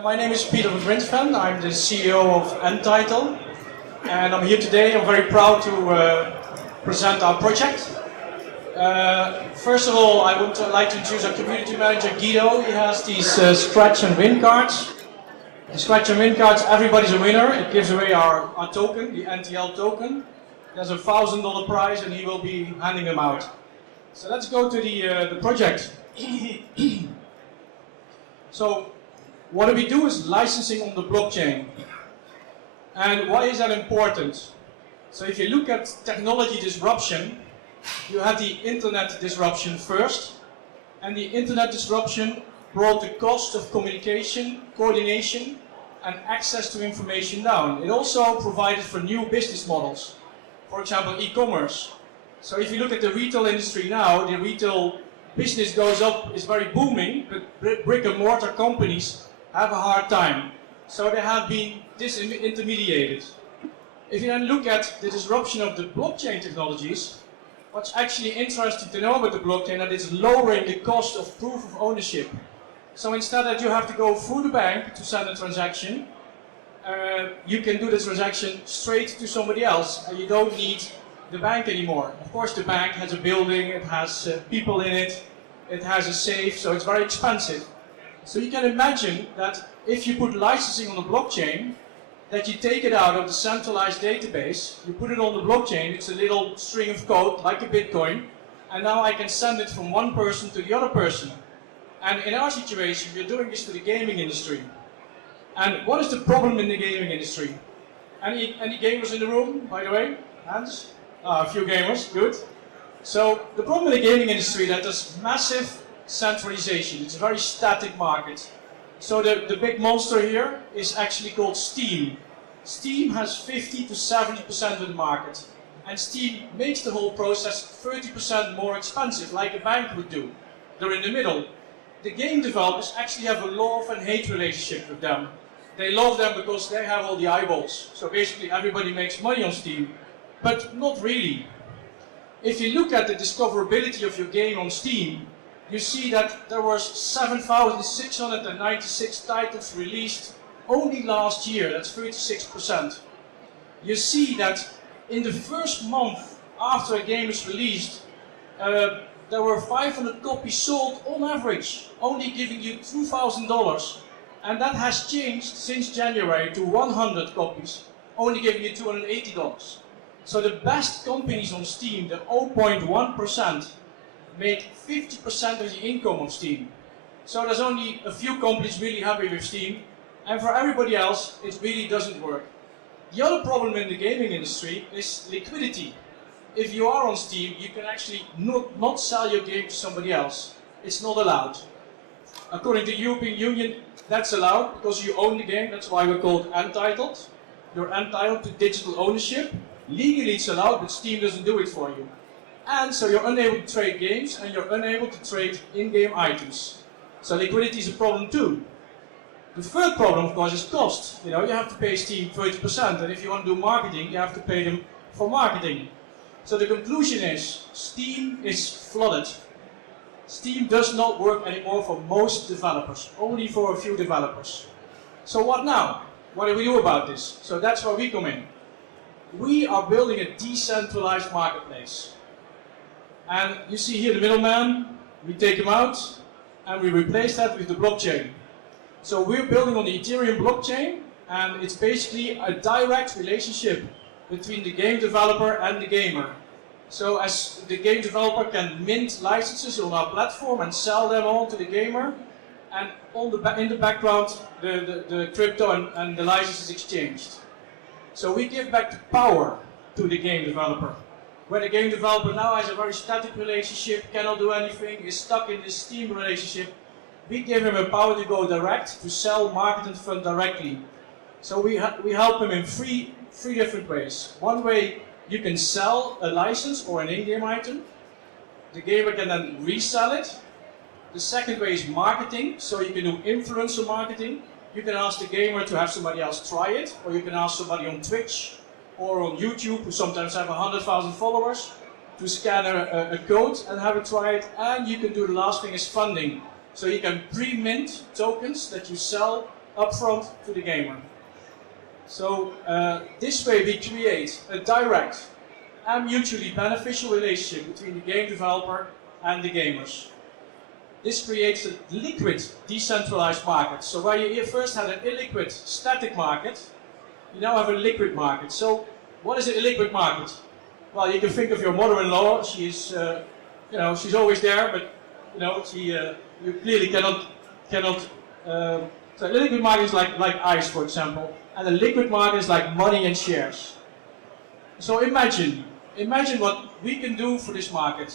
My name is Peter van Grinsven. I'm the CEO of N-Title, and I'm here today. I'm very proud to present our project. First of all, I would like to introduce our community manager, Guido. He has these scratch and win cards. The scratch and win cards, everybody's a winner. It gives away our token, the NTL token. There's a $1,000 prize and he will be handing them out. So let's go to the project. So what we do is licensing on the blockchain. And why is that important? So if you look at technology disruption, you had the internet disruption first, and the internet disruption brought the cost of communication, coordination, and access to information down. It also provided for new business models. For example, e-commerce. So if you look at the retail industry now, the retail business goes up, is very booming, but brick and mortar companies have a hard time. So they have been disintermediated. If you then look at the disruption of the blockchain technologies, what's actually interesting to know about the blockchain is that it's lowering the cost of proof of ownership. So instead that you have to go through the bank to send a transaction, you can do the transaction straight to somebody else, and you don't need the bank anymore. Of course, the bank has a building, it has people in it, it has a safe, so it's very expensive. So you can imagine that if you put licensing on the blockchain, that you take it out of the centralized database, you put it on the blockchain, it's a little string of code, like a Bitcoin, and now I can send it from one person to the other person. And in our situation, we're doing this to the gaming industry. And what is the problem in the gaming industry? Any gamers in the room, by the way? Hands? A few gamers, good. So the problem in the gaming industry is that there's massive centralization. It's a very static market. So the big monster here is actually called Steam. Steam has 50 to 70% of the market. And Steam makes the whole process 30% more expensive, like a bank would do. They're in the middle. The game developers actually have a love and hate relationship with them. They love them because they have all the eyeballs. So basically everybody makes money on Steam, but not really. If you look at the discoverability of your game on Steam, you see that there was 7,696 titles released only last year. That's 36%. You see that in the first month after a game is released, there were 500 copies sold on average, only giving you $2,000. And that has changed since January to 100 copies, only giving you $280. So the best companies on Steam, the 0.1%, make 50% of the income of Steam. So there's only a few companies really happy with Steam, and for everybody else, it really doesn't work. The other problem in the gaming industry is liquidity. If you are on Steam, you can actually not sell your game to somebody else. It's not allowed. According to the European Union, that's allowed because you own the game. That's why we're called N-Titled. You're entitled to digital ownership. Legally it's allowed, but Steam doesn't do it for you. And so you're unable to trade games and you're unable to trade in-game items. So liquidity is a problem too. The third problem, of course, is cost. You have to pay Steam 30%, and if you want to do marketing, you have to pay them for marketing. So the conclusion is, Steam is flooded. Steam does not work anymore for most developers, only for a few developers. So what now? What do we do about this? So that's where we come in. We are building a decentralized marketplace. And you see here the middleman, we take him out, and we replace that with the blockchain. So we're building on the Ethereum blockchain, and it's basically a direct relationship between the game developer and the gamer. So as the game developer can mint licenses on our platform and sell them all to the gamer, and in the background the crypto and the license is exchanged. So we give back the power to the game developer. Where the game developer now has a very static relationship, cannot do anything, is stuck in this Steam relationship, we give him a power to go direct, to sell, market and fund directly. So we help him in three different ways. One way, you can sell a license or an in-game item. The gamer can then resell it. The second way is marketing, so you can do influencer marketing. You can ask the gamer to have somebody else try it, or you can ask somebody on Twitch or on YouTube, who sometimes have 100,000 followers, to scan a code and have it try it. And you can do the last thing is funding. So you can pre-mint tokens that you sell upfront to the gamer. So this way we create a direct and mutually beneficial relationship between the game developer and the gamers. This creates a liquid, decentralized market. So where you first had an illiquid, static market, you now have a liquid market. So what is an illiquid market? Well, you can think of your mother-in-law. She's, she's always there, but you clearly cannot. So a liquid market is like ice, for example, and a liquid market is like money and shares. So imagine what we can do for this market.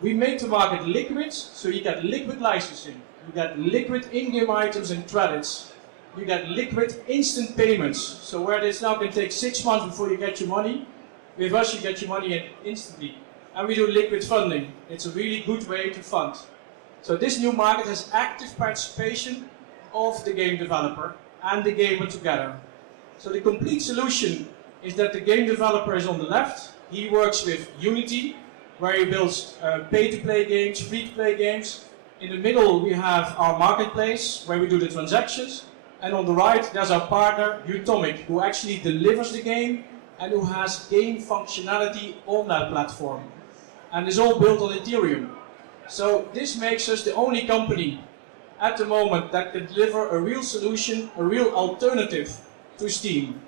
We make the market liquid, so you get liquid licensing, you get liquid in-game items and credits, you get liquid instant payments. So where this now can take 6 months before you get your money, with us you get your money in instantly. And we do liquid funding. It's a really good way to fund. So this new market has active participation of the game developer and the gamer together. So the complete solution is that the game developer is on the left. He works with Unity, where he builds pay-to-play games, free-to-play games. In the middle we have our marketplace, where we do the transactions. And on the right there's our partner, Utomic, who actually delivers the game and who has game functionality on that platform. And it's all built on Ethereum. So this makes us the only company at the moment that can deliver a real solution, a real alternative to Steam.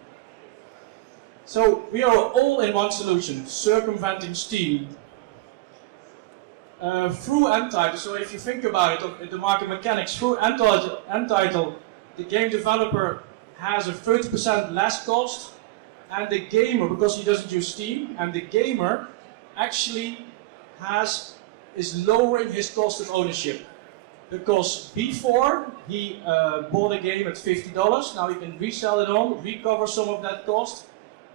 So we are all in one solution, circumventing Steam. Through N-Title, so if you think about it, the market mechanics, through N-Title, the game developer has a 30% less cost, and the gamer, because he doesn't use Steam, and the gamer actually is lowering his cost of ownership. Because before he bought a game at $50, now he can resell it on, recover some of that cost,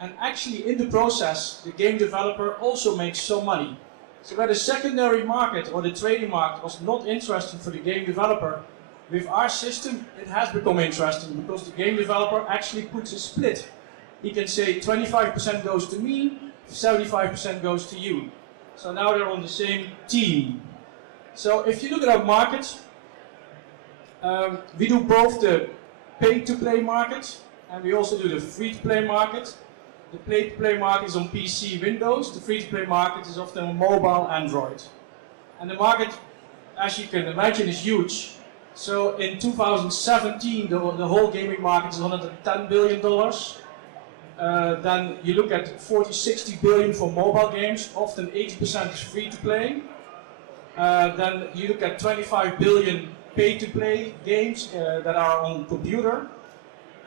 and actually in the process, the game developer also makes some money. So where the secondary market or the trading market was not interesting for the game developer, with our system it has become interesting because the game developer actually puts a split. He can say 25% goes to me, 75% goes to you. So now they're on the same team. So if you look at our market, we do both the pay-to-play market and we also do the free-to-play market. The pay-to-play market is on PC, Windows. The free-to-play market is often on mobile, Android. And the market, as you can imagine, is huge. So in 2017, the whole gaming market is $110 billion. Then you look at 40-60 billion for mobile games, often 80% is free-to-play. Then you look at 25 billion pay-to-play games that are on computer.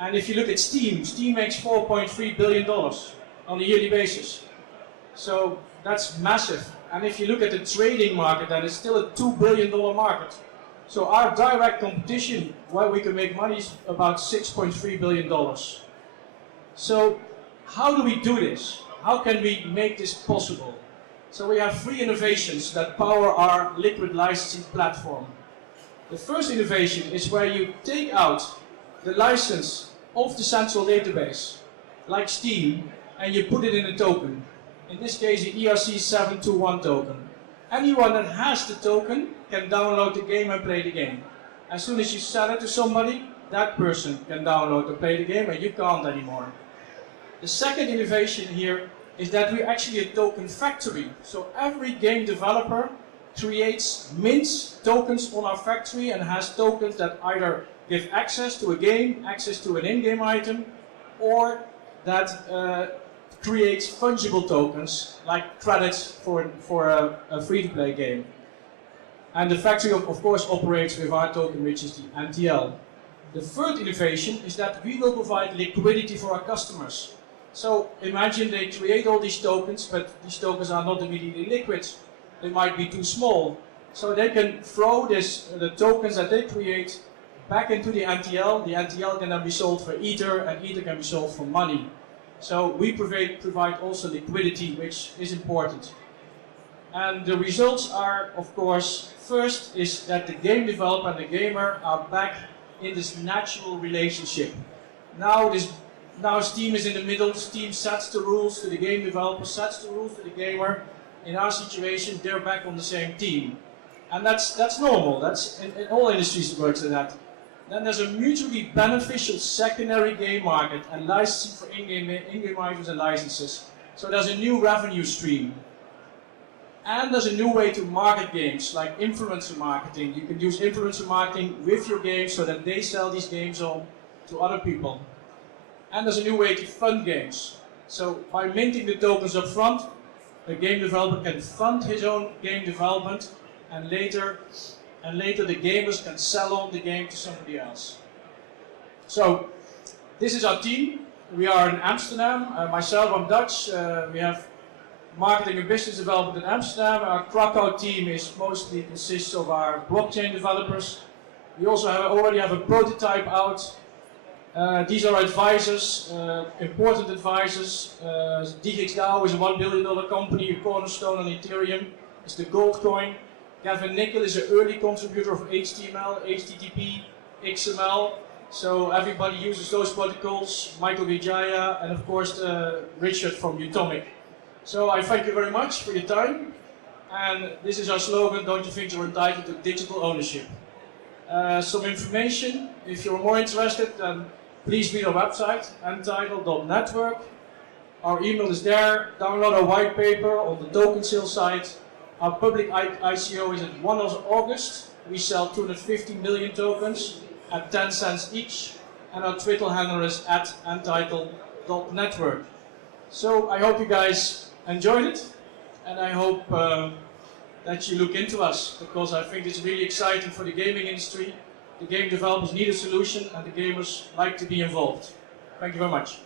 And if you look at Steam, Steam makes $4.3 billion on a yearly basis. So that's massive. And if you look at the trading market, then it's still a $2 billion market. So our direct competition, where we can make money, is about $6.3 billion. So how do we do this? How can we make this possible? So we have 3 innovations that power our liquid licensing platform. The first innovation is where you take out the license of the central database, like Steam, and you put it in a token. In this case, the ERC721 token. Anyone that has the token can download the game and play the game. As soon as you sell it to somebody, that person can download and play the game, and you can't anymore. The second innovation here is that we're actually a token factory. So every game developer creates mints tokens on our factory and has tokens that either give access to a game, access to an in-game item, or that creates fungible tokens like credits for a free-to-play game. And the factory of course operates with our token, which is the NTL. The third innovation is that we will provide liquidity for our customers. So imagine they create all these tokens, but these tokens are not immediately liquid. They might be too small. So they can throw the tokens that they create back into the NTL. The NTL can then be sold for Ether, and Ether can be sold for money. So we provide also liquidity, which is important. And the results are, of course, first is that the game developer and the gamer are back in this natural relationship. Now Steam is in the middle. Steam sets the rules to the game developer, sets the rules to the gamer. In our situation, they're back on the same team. And that's normal. That's in all industries it works like that. Then there's a mutually beneficial secondary game market and licensing for in-game items and licenses. So there's a new revenue stream. And there's a new way to market games, like influencer marketing. You can use influencer marketing with your games so that they sell these games on to other people. And there's a new way to fund games. So by minting the tokens up front, the game developer can fund his own game development, and later the gamers can sell on the game to somebody else. So this is our team. We are in Amsterdam. Myself, I'm Dutch. We have marketing and business development in Amsterdam. Our Krakow team mostly consists of our blockchain developers. We also already have a prototype out. These are advisors, important advisors. DGXDAO is a $1 billion company, a cornerstone on Ethereum. It's the gold coin. Gavin Nickel is an early contributor of HTML, HTTP, XML. So everybody uses those protocols. Michael Vijaya, and of course Richard from Utomic. So I thank you very much for your time. And this is our slogan, don't you think you're entitled to digital ownership? Some information, if you're more interested, then please read our website, untitled.network. Our email is there. Download our white paper on the token sale site. Our public ICO is at 1 of August. We sell 250 million tokens at 10 cents each. And our Twitter handle is at untitled.network. So I hope you guys enjoyed it. And I hope that you look into us, because I think it's really exciting for the gaming industry. The game developers need a solution, and the gamers like to be involved. Thank you very much.